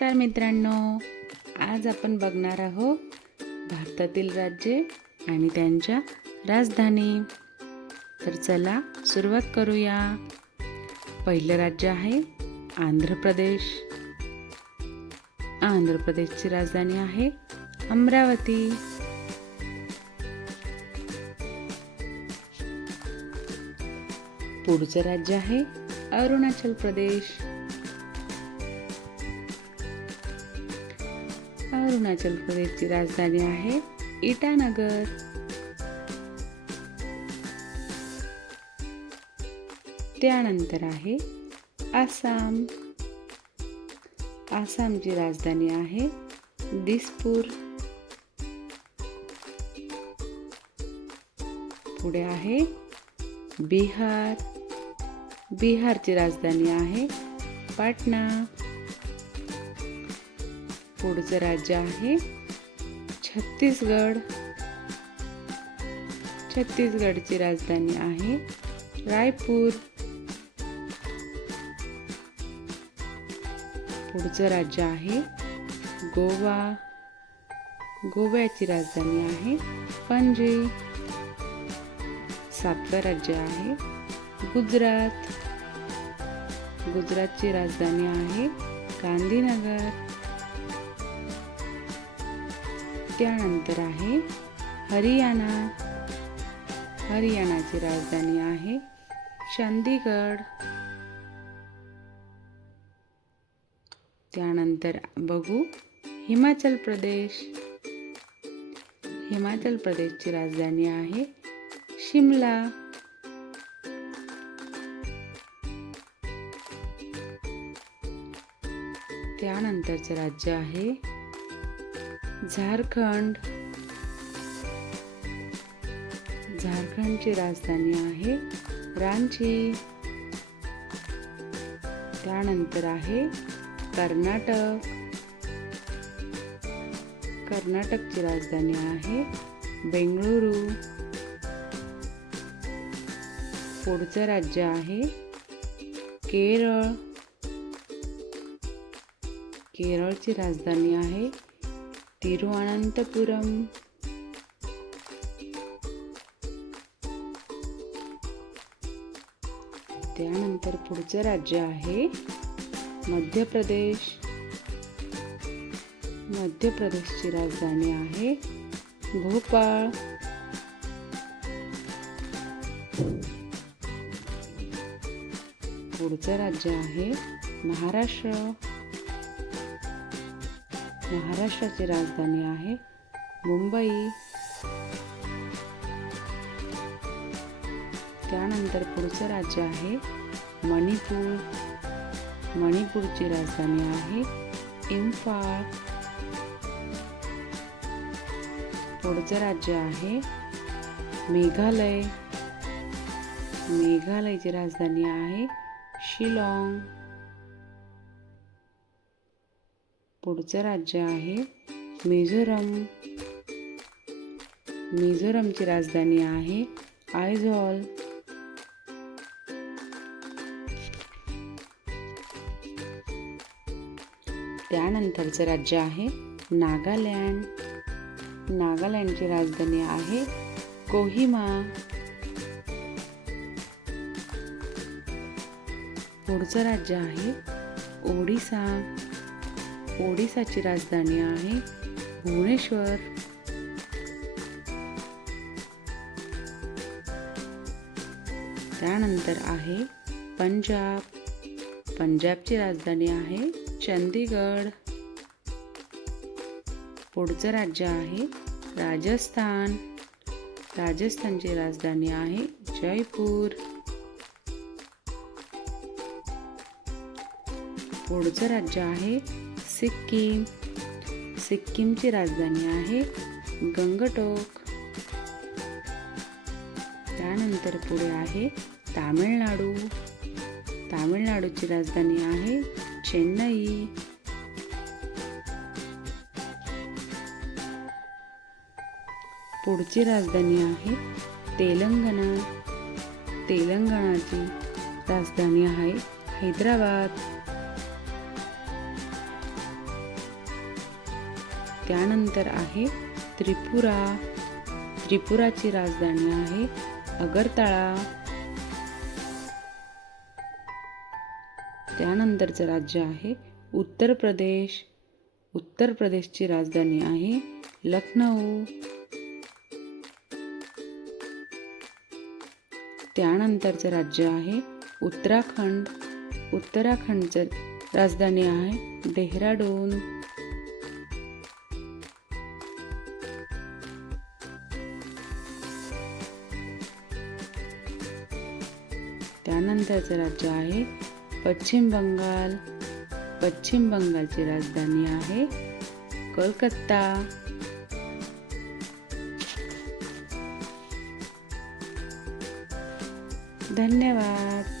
नमस्कार मित्रांनो. आज आपण बघणार आहोत भारतातील राज्ये आणि त्यांच्या राजधानी. तर चला सुरुवात करूया. पहिलं राज्य आहे आंध्र प्रदेश. आंध्र प्रदेशची राजधानी आहे अमरावती. पुढचं राज्य आहे अरुणाचल प्रदेश. अरुणाचल प्रदेशची राजधानी आहे इटानगर. त्यानंतर आहे आसाम. आसामची राजधानी आहे दिसपूर. पुढे आहे बिहार. बिहारची राजधानी आहे पाटणा. पुढचं राज्य आहे छत्तीसगड. छत्तीसगडची राजधानी आहे रायपूर. पुढचं राज्य आहे गोवा. गोव्याची राजधानी आहे पणजी. सातवं राज्य आहे गुजरात. गुजरातची राजधानी आहे गांधीनगर. त्यानंतर आहे. हरियाणा. हरियाणाची राजधानी आहे. चंदीगड. त्यानंतर बघू हिमाचल प्रदेश. हिमाचल प्रदेशची राजधानी आहे शिमला. त्यानंतरचं राज्य आहे झारखंड. झारखंडची राजधानी आहे रांची. त्यानंतर आहे कर्नाटक. कर्नाटकची राजधानी आहे बेंगळुरू. पुढचं राज्य आहे केरळ. केरळची राजधानी आहे तिरुअनंतपुरम. त्यानंतर पुढचं राज्य आहे मध्य प्रदेश मध्य प्रदेशची राजधानी आहे भोपाळ. पुढचं राज्य आहे महाराष्ट्र. महाराष्ट्राची राजधानी आहे मुंबई. त्यानंतर पुढचं राज्य आहे मणिपूर. मणिपूरची राजधानी आहे इम्फाळ पुढचं राज्य आहे मेघालय. मेघालयची राजधानी आहे शिलाँग. पुढचं राज्य आहे मिझोरम. मिझोरमची राजधानी आहे आयझॉल. त्यानंतरचं राज्य आहे नागालँड. नागालँडची राजधानी आहे कोहिमा. पुढचं राज्य आहे ओडिसा. ओडिसाची राजधानी आहे भुवनेश्वर. त्यानंतर आहे पंजाब. पंजाबची राजधानी आहे चंदीगड पुढचं राज्य आहे राजस्थान. राजस्थानची राजधानी आहे जयपूर. पुढचं राज्य आहे सिक्कीम. सिक्कीमची राजधानी आहे गंगटोक. त्यानंतर पुढे आहे तामिळनाडू. तामिळनाडूची राजधानी आहे चेन्नई. पुढची राजधानी आहे तेलंगणा. तेलंगणाची राजधानी आहे हैदराबाद. त्यानंतर आहे त्रिपुरा. त्रिपुराची राजधानी आहे अगरतळा. त्यानंतरचं राज्य आहे उत्तर प्रदेश. उत्तर प्रदेशची राजधानी आहे लखनऊ. त्यानंतरचं राज्य आहे उत्तराखंड. उत्तराखंडचं राजधानी आहे डेहराडून त्यानंतरचं राज्य आहे पश्चिम बंगाल. पश्चिम बंगालची राजधानी आहे कोलकाता. धन्यवाद.